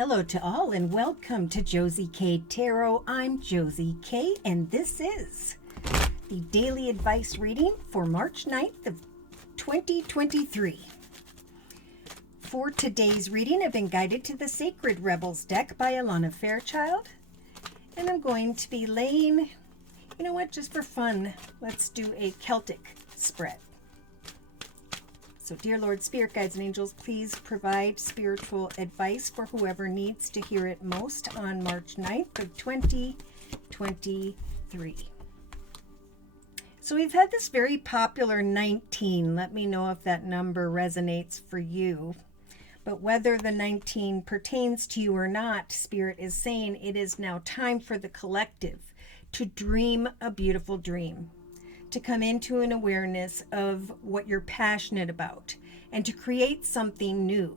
Hello to all and welcome to Josie K Tarot. I'm Josie K and this is the daily advice reading for March 9th of 2023. For today's reading, I've been guided to the Sacred Rebels deck by Alana Fairchild. And I'm going to be laying, just for fun, let's do a Celtic spread. So, dear Lord, Spirit Guides and Angels, please provide spiritual advice for whoever needs to hear it most on March 9th of 2023. So we've had this very popular 19. Let me know if that number resonates for you. But whether the 19 pertains to you or not, Spirit is saying it is now time for the collective to dream a beautiful dream, to come into an awareness of what you're passionate about, and to create something new.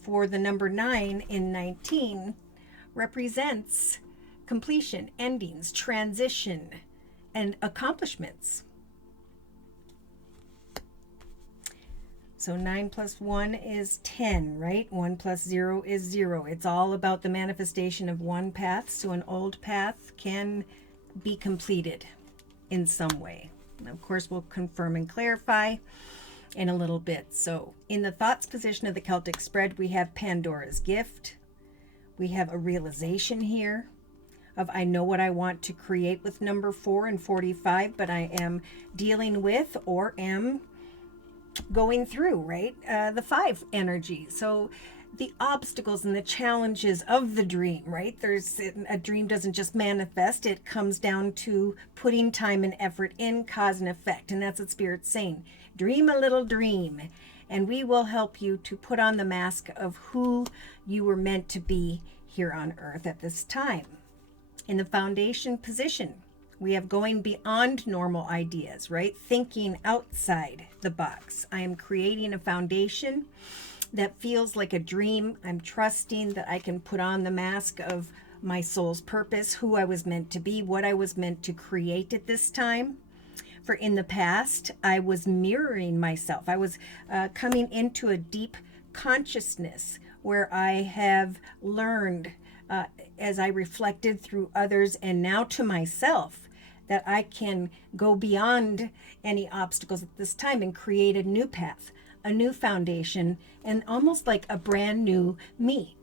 For the number 9 in 19 represents completion, endings, transition, and accomplishments. So 9 plus 1 is 10, right? 1 plus 0 is 0. It's all about the manifestation of one path, so an old path can be completed in some way. And of course, we'll confirm and clarify in a little bit. So in the thoughts position of the Celtic spread, we have Pandora's gift. We have a realization here of I know what I want to create with number 4 and 45, but I am dealing with or am going through, right? The 5 energy. So the obstacles and the challenges of the dream, right? A dream doesn't just manifest. It comes down to putting time and effort in, cause and effect. And that's what Spirit's saying. Dream a little dream. And we will help you to put on the mask of who you were meant to be here on earth at this time. In the foundation position, we have going beyond normal ideas, right? Thinking outside the box. I am creating a foundation that feels like a dream. I'm trusting that I can put on the mask of my soul's purpose, who I was meant to be, what I was meant to create at this time. For in the past, I was mirroring myself. I was coming into a deep consciousness where I have learned as I reflected through others and now to myself that I can go beyond any obstacles at this time and create a new path, a new foundation, and almost like a brand new me.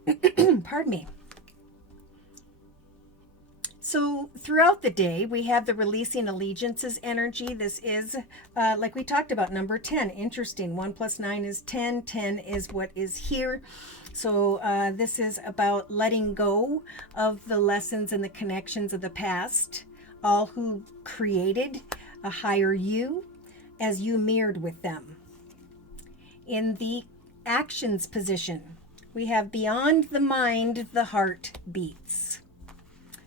Pardon me. So throughout the day, we have the releasing allegiances energy. This is, like we talked about, number 10. Interesting. 1 plus 9 is 10. 10 is what is here. So this is about letting go of the lessons and the connections of the past. All who created a higher you as you mirrored with them. In the actions position, we have beyond the mind, the heart beats.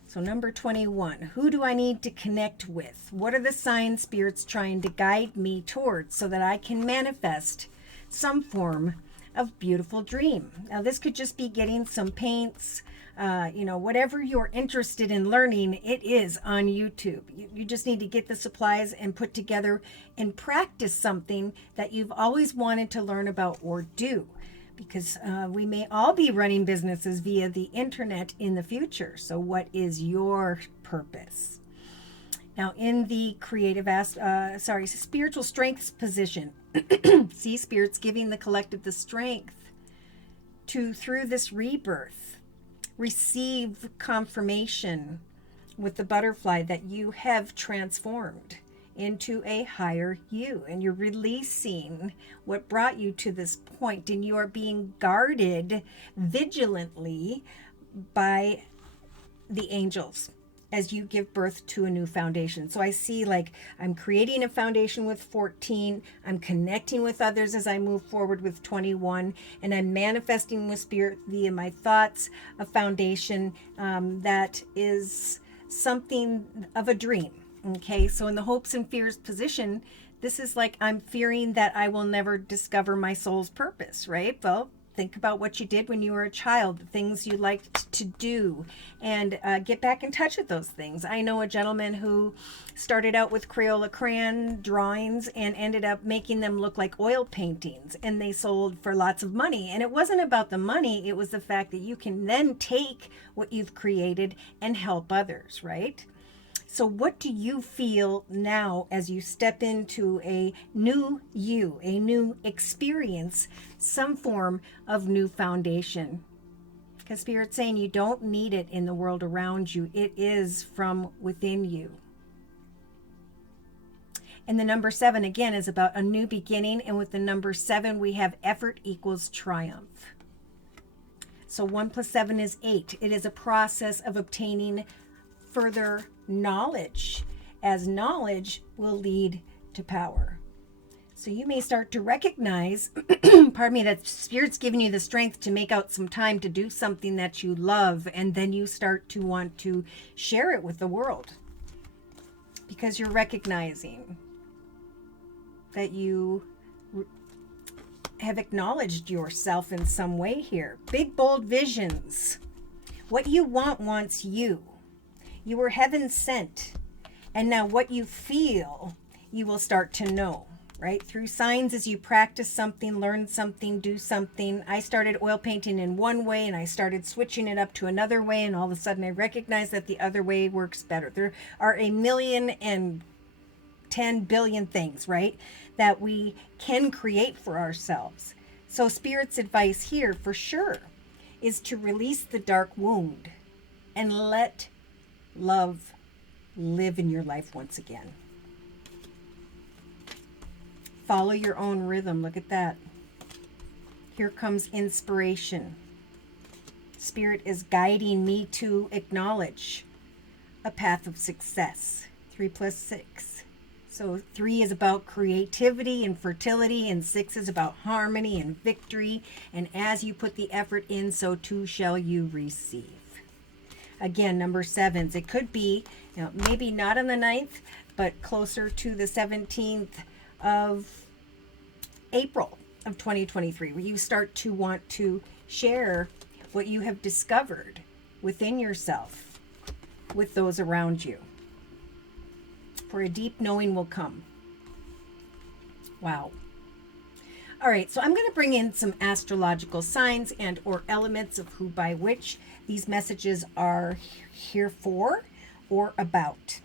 So number 21, who do I need to connect with? What are the signs Spirit's trying to guide me towards so that I can manifest some form of beautiful dream? Now this could just be getting some paints, whatever you're interested in learning, it is on YouTube. You just need to get the supplies and put together and practice something that you've always wanted to learn about or do. Because we may all be running businesses via the internet in the future. So what is your purpose? Now in the spiritual strengths position, see, Spirit's giving the collective the strength to, through this rebirth, receive confirmation with the butterfly that you have transformed into a higher you, and you're releasing what brought you to this point, and you are being guarded vigilantly by the angels as you give birth to a new foundation. So I see, like, I'm creating a foundation with 14, I'm connecting with others as I move forward with 21, and I'm manifesting with Spirit via my thoughts a foundation that is something of a dream. Okay, so in the hopes and fears position, this is like I'm fearing that I will never discover my soul's purpose, right? Well, Think about what you did when you were a child, the things you liked to do, and get back in touch with those things. I know a gentleman who started out with Crayola crayon drawings and ended up making them look like oil paintings, and they sold for lots of money. And it wasn't about the money, it was the fact that you can then take what you've created and help others, right? So what do you feel now as you step into a new you, a new experience, some form of new foundation? Because Spirit's saying you don't need it in the world around you. It is from within you. And the number 7, again, is about a new beginning. And with the number 7, we have effort equals triumph. So 1 plus 7 is 8. It is a process of obtaining further knowledge, as knowledge will lead to power. So you may start to recognize, pardon me, that Spirit's giving you the strength to make out some time to do something that you love, and then you start to want to share it with the world because you're recognizing that you have acknowledged yourself in some way here. Big, bold visions. What you want wants you. You were heaven sent. And now what you feel, you will start to know, right? Through signs as you practice something, learn something, do something. I started oil painting in one way and I started switching it up to another way. And all of a sudden I recognized that the other way works better. There are 1,010 billion things, right, that we can create for ourselves. So Spirit's advice here for sure is to release the dark wound and let love live in your life once again. Follow your own rhythm. Look at that. Here comes inspiration. Spirit is guiding me to acknowledge a path of success. 3 plus 6. So 3 is about creativity and fertility, and 6 is about harmony and victory. And as you put the effort in, so too shall you receive. Again, number 7s. It could be, maybe not on the 9th, but closer to the 17th of April of 2023, where you start to want to share what you have discovered within yourself with those around you. For a deep knowing will come. Wow. All right, so I'm going to bring in some astrological signs and or elements of who by which these messages are here for or about.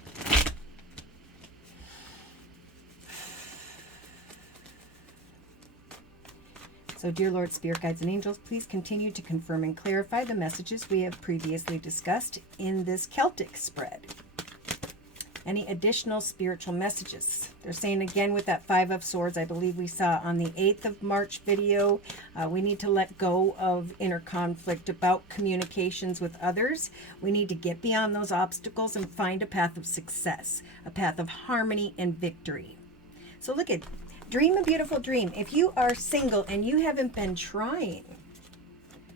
So, dear Lord, Spirit Guides and Angels, please continue to confirm and clarify the messages we have previously discussed in this Celtic spread. Any additional spiritual messages? They're saying again with that 5 of Swords, I believe we saw on the 8th of March video, we need to let go of inner conflict about communications with others. We need to get beyond those obstacles and find a path of success, a path of harmony and victory. So look at, dream a beautiful dream. If you are single and you haven't been trying,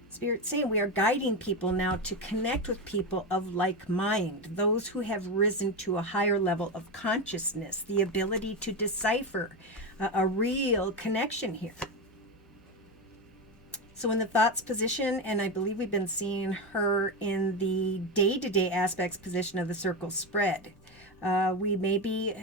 Spirit's saying we are guiding people now to connect with people of like mind, those who have risen to a higher level of consciousness, the ability to decipher a real connection here. So in the thoughts position, and I believe we've been seeing her in the day-to-day aspects position of the circle spread, we may be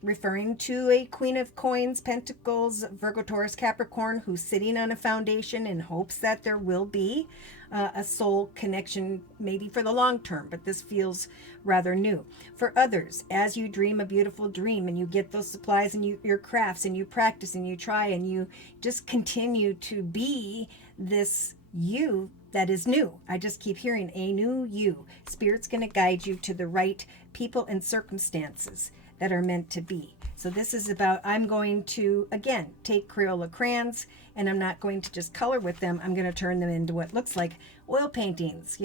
referring to a Queen of Coins, Pentacles, Virgo, Taurus, Capricorn, who's sitting on a foundation in hopes that there will be a soul connection, maybe for the long term, but this feels rather new. For others, as you dream a beautiful dream and you get those supplies and your crafts and you practice and you try and you just continue to be this you that is new. I just keep hearing a new you. Spirit's going to guide you to the right people and circumstances that are meant to be. So this is about, I'm going to, again, take Crayola crayons and I'm not going to just color with them. I'm going to turn them into what looks like oil paintings.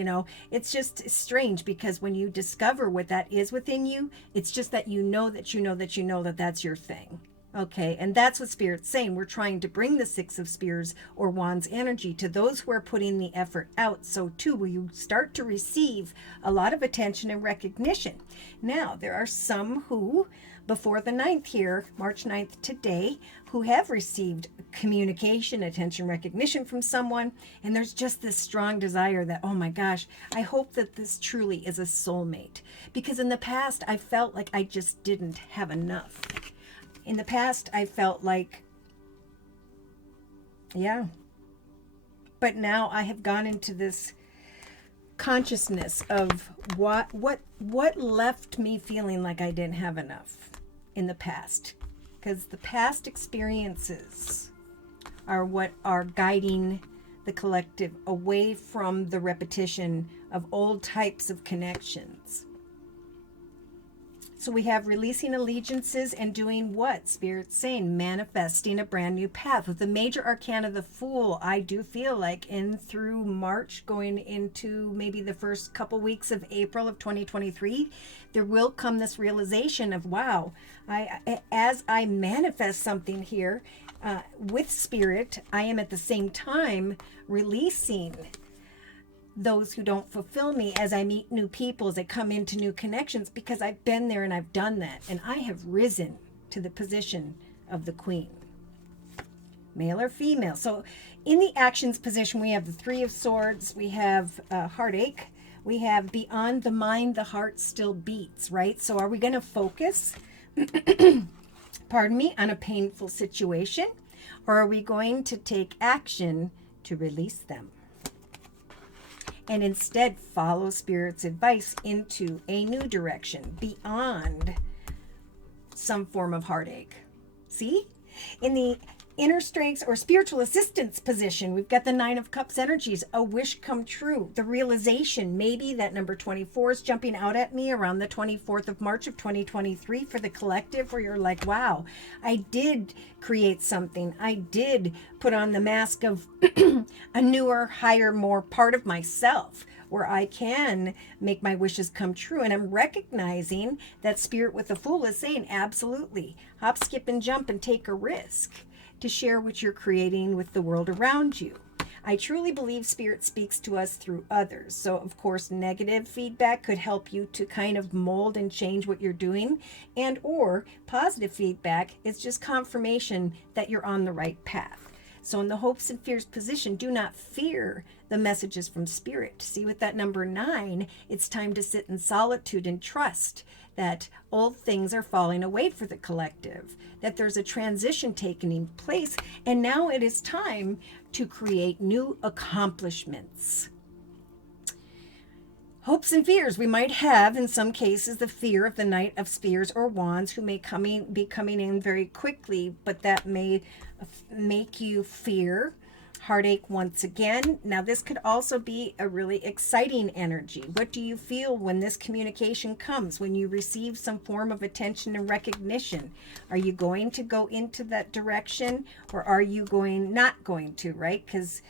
It's just strange because when you discover what that is within you, it's just that you know that that's your thing. Okay, and that's what Spirit's saying. We're trying to bring the 6 of Spears or Wands energy to those who are putting the effort out. So too, will you start to receive a lot of attention and recognition. Now, there are some who before the 9th here, March 9th today, who have received communication, attention, recognition from someone. And there's just this strong desire that, oh my gosh, I hope that this truly is a soulmate. Because in the past, I felt like I just didn't have enough. In the past, I felt like, yeah. But now I have gone into this consciousness of what left me feeling like I didn't have enough in the past, because the past experiences are what are guiding the collective away from the repetition of old types of connections. So we have releasing allegiances and doing what? Spirit's saying manifesting a brand new path. With the major arcana, the Fool, I do feel like in through March, going into maybe the first couple weeks of April of 2023, there will come this realization of, wow, as I manifest something here with Spirit, I am at the same time releasing those who don't fulfill me as I meet new people, as I come into new connections, because I've been there and I've done that. And I have risen to the position of the Queen. Male or female. So in the actions position, we have the Three of Swords, we have heartache, we have beyond the mind, the heart still beats, right? So are we going to focus, pardon me, on a painful situation? Or are we going to take action to release them? And instead follow Spirit's advice into a new direction beyond some form of heartache. See? In the inner strengths or spiritual assistance position, we've got the Nine of Cups energies, a wish come true, the realization, maybe that number 24 is jumping out at me around the 24th of March of 2023 for the collective, where you're like, wow, I did create something. I did put on the mask of a newer, higher, more part of myself, where I can make my wishes come true. And I'm recognizing that Spirit with the Fool is saying, absolutely, hop, skip, and jump and take a risk to share what you're creating with the world around you. I truly believe Spirit speaks to us through others. So, of course, negative feedback could help you to kind of mold and change what you're doing. And or positive feedback is just confirmation that you're on the right path. So in the hopes and fears position, do not fear the messages from Spirit. See, with that number 9, it's time to sit in solitude and trust that old things are falling away for the collective, that there's a transition taking place, and now it is time to create new accomplishments. Hopes and fears, we might have, in some cases, the fear of the Knight of Spears or Wands, who may be coming in very quickly, but that may make you fear heartache once again. Now, this could also be a really exciting energy. What do you feel when this communication comes, when you receive some form of attention and recognition? Are you going to go into that direction, or are you not going to, right? Because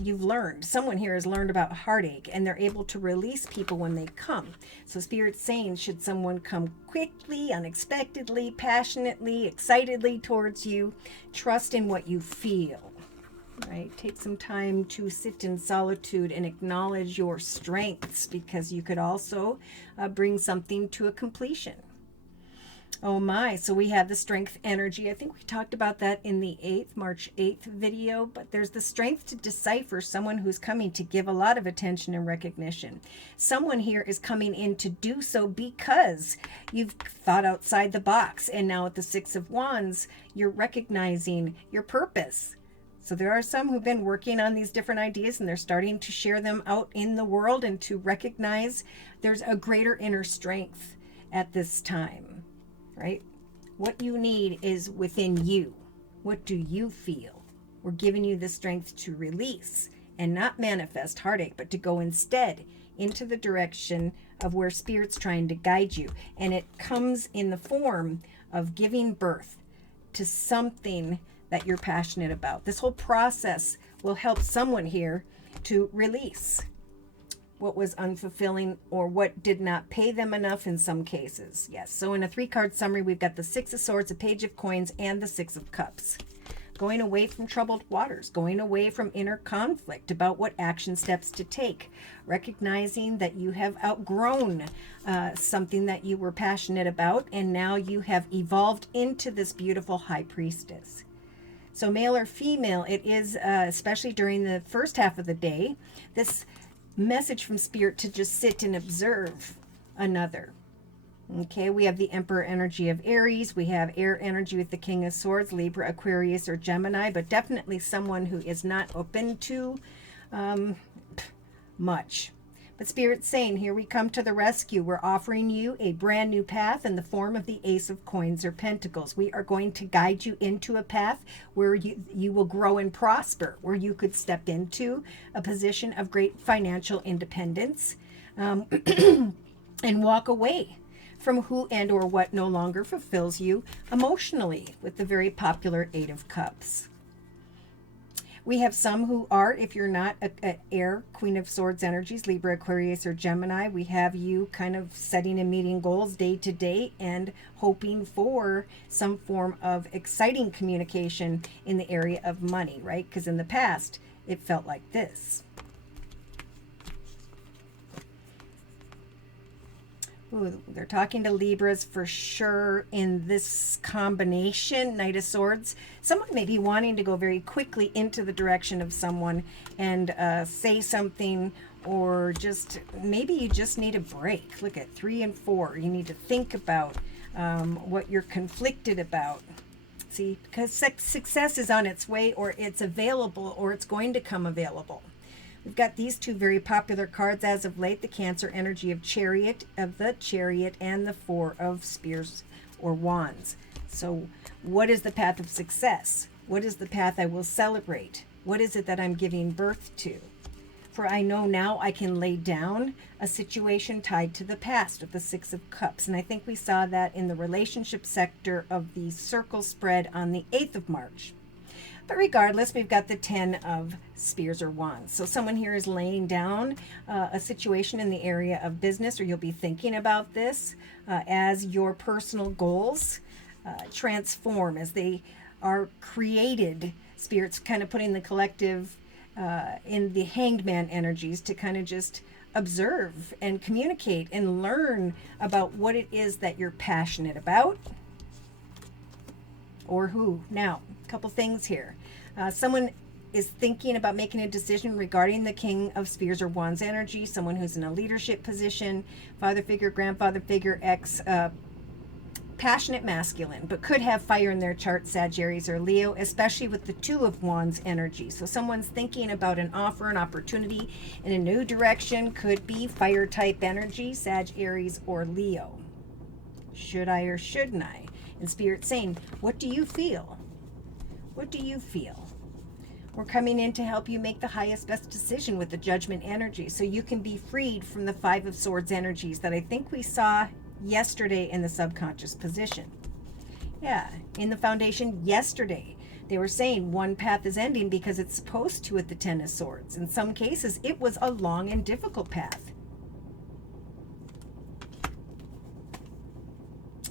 you've learned, someone here has learned about heartache, and they're able to release people when they come. So Spirit's saying, should someone come quickly, unexpectedly, passionately, excitedly towards you, trust in what you feel, right? Take some time to sit in solitude and acknowledge your strengths, because you could also bring something to a completion. Oh my, so we have the strength energy. I think we talked about that in the March 8th video, but there's the strength to decipher someone who's coming to give a lot of attention and recognition. Someone here is coming in to do so because you've thought outside the box, and now with the Six of Wands, you're recognizing your purpose. So there are some who've been working on these different ideas, and they're starting to share them out in the world and to recognize there's a greater inner strength at this time. Right? What you need is within you. What do you feel? We're giving you the strength to release and not manifest heartache, but to go instead into the direction of where Spirit's trying to guide you. And it comes in the form of giving birth to something that you're passionate about. This whole process will help someone here to release what was unfulfilling or what did not pay them enough in some cases. Yes, so in a 3-card summary, we've got the Six of Swords, the Page of Coins, and the Six of Cups. going away from troubled waters, going away from inner conflict about what action steps to take, recognizing that you have outgrown something that you were passionate about, and now you have evolved into this beautiful high priestess. So male or female, it is, especially during the first half of the day, this message from Spirit to just sit and observe another. Okay, we have the Emperor energy of Aries. We have air energy with the King of Swords, Libra, Aquarius, or Gemini, but definitely someone who is not open to much. But Spirit's saying, here we come to the rescue. We're offering you a brand new path in the form of the Ace of Coins or Pentacles. We are going to guide you into a path where you will grow and prosper, where you could step into a position of great financial independence and walk away from who and or what no longer fulfills you emotionally with the very popular Eight of Cups. We have some who are, if you're not a air, Queen of Swords energies, Libra, Aquarius, or Gemini, we have you kind of setting and meeting goals day to day and hoping for some form of exciting communication in the area of money, right? Because in the past, it felt like this. Ooh, they're talking to Libras for sure in this combination, Knight of Swords. Someone may be wanting to go very quickly into the direction of someone and say something, or just maybe you just need a break. Look at 3 and 4. You need to think about what you're conflicted about. See, because success is on its way, or it's available, or it's going to come available. We've got these two very popular cards as of late, the Cancer energy of the Chariot, and the Four of Spears or Wands. So what is the path of success? What is the path I will celebrate? What is it that I'm giving birth to? For I know now I can lay down a situation tied to the past with the Six of Cups. And I think we saw that in the relationship sector of the circle spread on the 8th of March. But regardless, we've got the 10 of Spears or Wands. So someone here is laying down a situation in the area of business, or you'll be thinking about this as your personal goals transform, as they are created. Spirit's kind of putting the collective in the Hanged Man energies to kind of just observe and communicate and learn about what it is that you're passionate about, or who. Now, a couple things here. Someone is thinking about making a decision regarding the King of Spears or Wands energy, someone who's in a leadership position, father figure, grandfather figure, ex, passionate masculine, but could have fire in their chart, Sagittarius or Leo, especially with the Two of Wands energy. So someone's thinking about an offer, an opportunity in a new direction, could be fire type energy, Sagittarius or Leo. Should I or shouldn't I? And Spirit's saying, what do you feel? What do you feel? We're coming in to help you make the highest, best decision with the Judgment energy, so you can be freed from the Five of Swords energies that I think we saw yesterday in the subconscious position. Yeah, in the foundation yesterday, they were saying one path is ending because it's supposed to with the Ten of Swords. In some cases, it was a long and difficult path.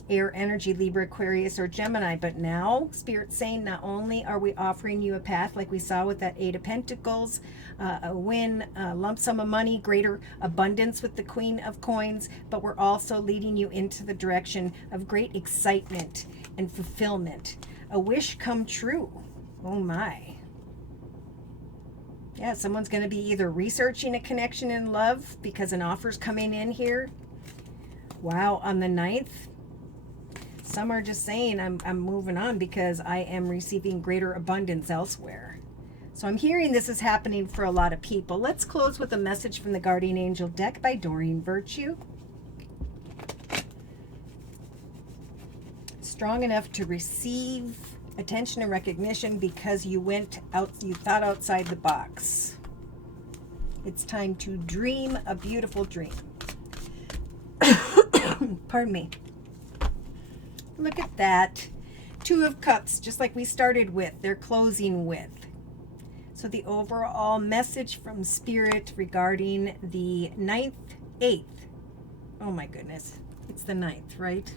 Air energy, Libra, Aquarius, or Gemini. But now, Spirit's saying, not only are we offering you a path like we saw with that Eight of Pentacles, a win, a lump sum of money, greater abundance with the Queen of Coins, but we're also leading you into the direction of great excitement and fulfillment. A wish come true. Oh my. Yeah, someone's going to be either researching a connection in love because an offer's coming in here. Wow, on the 9th. Some are just saying, I'm moving on because I am receiving greater abundance elsewhere. So I'm hearing this is happening for a lot of people. Let's close with a message from the Guardian Angel deck by Doreen Virtue. Strong enough to receive attention and recognition because you went out, you thought outside the box. It's time to dream a beautiful dream. Pardon me. Look at that. Two of Cups, just like we started with, they're closing with. So the overall message from Spirit regarding the 9th, 8th. Oh my goodness. It's the 9th, right?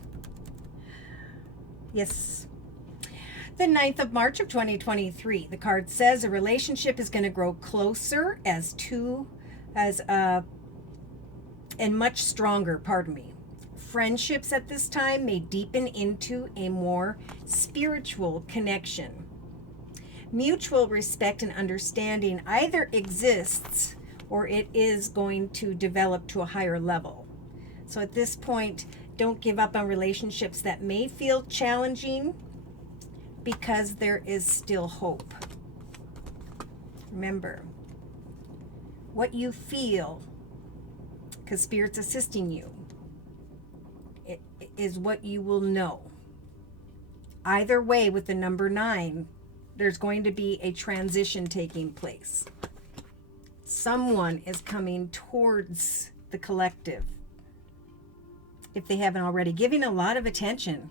Yes. The 9th of March of 2023. The card says a relationship is going to grow closer and much stronger, pardon me. Friendships at this time may deepen into a more spiritual connection. Mutual respect and understanding either exists or it is going to develop to a higher level. So at this point, don't give up on relationships that may feel challenging because there is still hope. Remember, what you feel, because Spirit's assisting you, it is what you will know. Either way, with the number 9, there's going to be a transition taking place. Someone is coming towards the collective, if they haven't already, giving a lot of attention.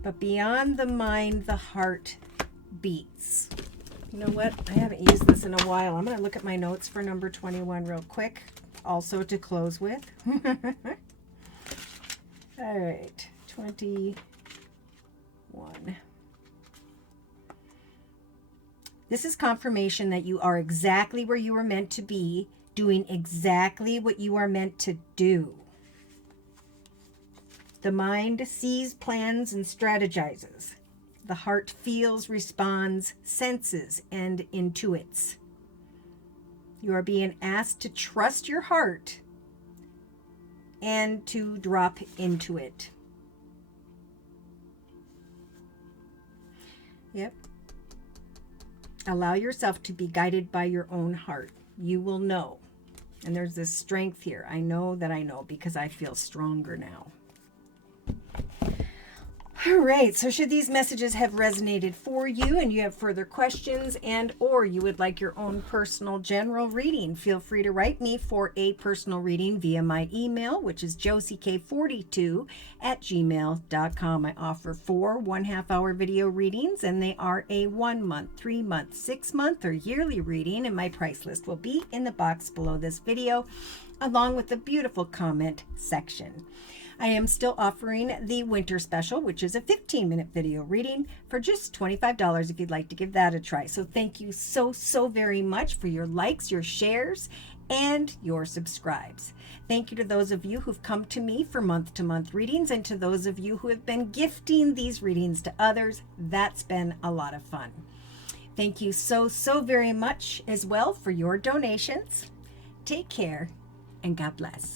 But beyond the mind, the heart beats. You know what? I haven't used this in a while. I'm going to look at my notes for number 21 real quick, also to close with. All right, 21. This is confirmation that you are exactly where you were meant to be, doing exactly what you are meant to do. The mind sees, plans, and strategizes. The heart feels, responds, senses, and intuits. You are being asked to trust your heart and to drop into it. Yep. Allow yourself to be guided by your own heart. You will know. And there's this strength here. I know that I know because I feel stronger now. All right, so should these messages have resonated for you and you have further questions and or you would like your own personal general reading, feel free to write me for a personal reading via my email, which is josiek42@gmail.com. I offer 4 1/2-hour video readings, and they are a 1 month, 3 month, 6 month, or yearly reading, and my price list will be in the box below this video, along with the beautiful comment section. I am still offering the winter special, which is a 15-minute video reading for just $25 if you'd like to give that a try. So thank you so very much for your likes, your shares, and your subscribes. Thank you to those of you who've come to me for month-to-month readings, and to those of you who have been gifting these readings to others. That's been a lot of fun. Thank you so very much as well for your donations. Take care, and God bless.